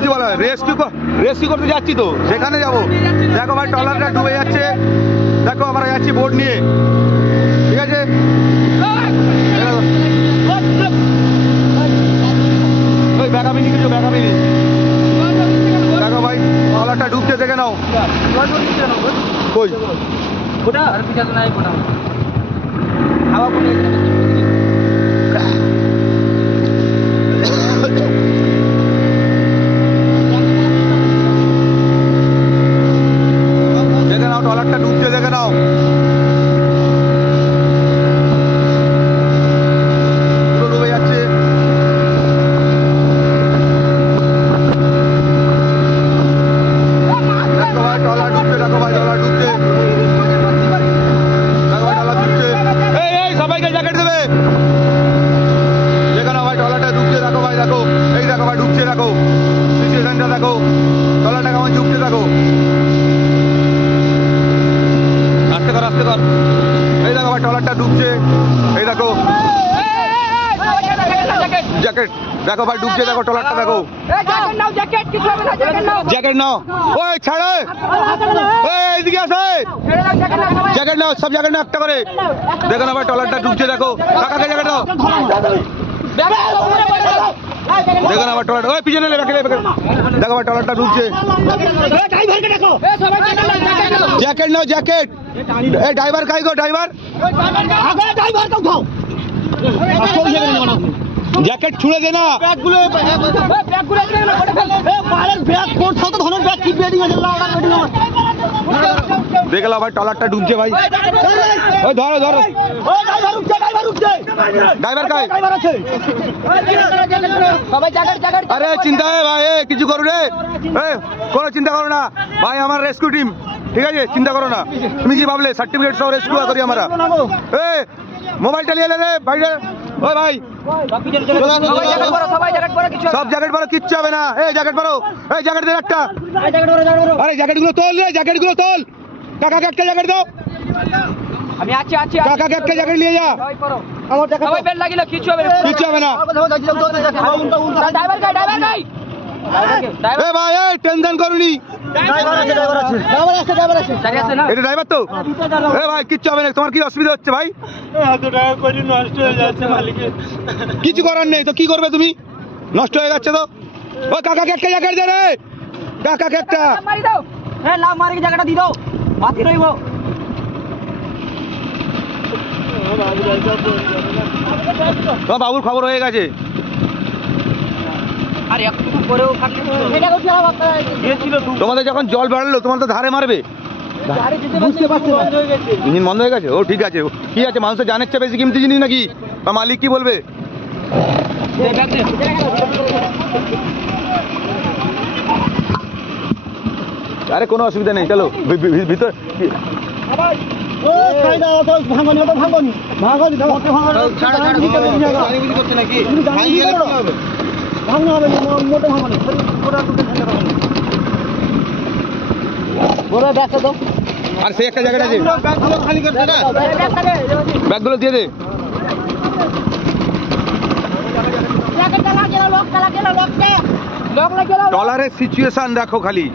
কিছু বলা রেস্কিউ করতে যাচ্ছি তো, সেখানে যাবো। দেখো ভাই ট্রলারটা ডুবে যাচ্ছে, দেখো আমরা যাচ্ছি বোট নিয়ে, ঠিক আছে। ওই ব্যাগামিনি কিছু ব্যাগামিনি, দেখো ভাই ট্রলারটা ডুবছে, দেখে নাও। কই ওটা আর পিছা তো নাই কোটা হাওয়া কোনে দেখে নাও ট্রলারটা ডুবছে, দেখে নাও। পুরো ডুবে যাচ্ছে। দেখো ভাই ট্রলার ডুবছে, দেখো ভাই ট্রলার ডুবছে, দেখো ভাই ট্রলার ডুবছে। এই সবাইকে জ্যাকেট দেবে। দেখে নাও ভাই ট্রলারটা ডুবছে, দেখো ভাই, দেখো এই দেখো ভাই ডুবছে, দেখো সিচুয়েশনটা দেখো, ট্রলারটা কেমন ডুবছে দেখো। আস্তে কর আস্তে কর, এই দেখো ভাই ট্রলারটা ডুবছে, এই দেখো জ্যাকেট, দেখো ভাই ডুবছে, দেখো ট্রলারটা দেখো। জ্যাকেট নাও, ওই ছাড়ে, এইদিকে আসে, জ্যাকেট নাও, সব জ্যাকেট নাও একটা করে। দেখো না ভাই ট্রলারটা ডুবছে, দেখো কাকাকে জ্যাকেট দাও। দেখো না ভাই ট্রলার, ওই পিছনে দেখো ভাই ট্রলারটা ডুবছে। জ্যাকেট নাও জ্যাকেট, এই ড্রাইভার কাই গো, ড্রাইভার জ্যাকেট ছুঁড়ে দে না। দেখলাম ভাই ট্রলারটা ডুবছে ভাই, ওই ধরো ধরো, ড্রাইভার কাই, আরে চিন্তা হয় ভাই, কিছু করো রে, কোনো চিন্তা করো না ভাই, আমার রেস্কিউ টিম, ঠিক আছে, চিন্তা করো না। তুমি কি ভাবলে সার্টিফিকেট সহ রেস্কিউ করি আমরা? মোবাইলটা নিয়ে এলে রে ভাইরে, ওই ভাই সব জ্যাকেট পরো, কিচ্ছু হবে না। এই জ্যাকেট পরো, এই জ্যাকেট দে একটা, আরে জ্যাকেট গুলো তোল রে, জ্যাকেট গুলো তোল, কাকাকে একটা জ্যাকেট দাও, আমি আছি আছি কাকাকে একটা জ্যাকেট নিয়ে যা। আমার জ্যাকেট সবাই বেল লাগিলো, কিচ্ছু হবে না, কিচ্ছু হবে না। ড্রাইভার গাই এ ভাই এই টেনশন করুনি, এটা ড্রাইভার তো। এ ভাই কিচ্ছু হবে না, তোমার কি অসুবিধা হচ্ছে ভাই? কিছু করার নেই তো, কি করবে তুমি, নষ্ট হয়ে যাচ্ছে তো। ও কাকাকে একটা জ্যাকেট দে রে, কাকাকে একটা মারি দাও, হ্যাঁ লাভ মারি জায়গাটা দি দাও, মাটি রইব। বাবুর খবর হয়ে গেছে। আরে একটু পরেও থাকলে তোমাদের যখন জল বাড়লো তোমার তো ধারে মারবে, বুঝতে পারছো ইঞ্জিন বন্ধ হয়ে গেছে। ও ঠিক আছে, কি আছে, মানুষের জানের চেয়ে বেশি কিমতি জিনিস নাকি, বা মালিক কি বলবে? আরে কোনো অসুবিধা নেই, চলো ভিতর। আর সেই একটা জায়গাটা আছে, ব্যাগগুলো দিয়ে দে। ট্রলারের সিচুয়েশন দেখো খালি।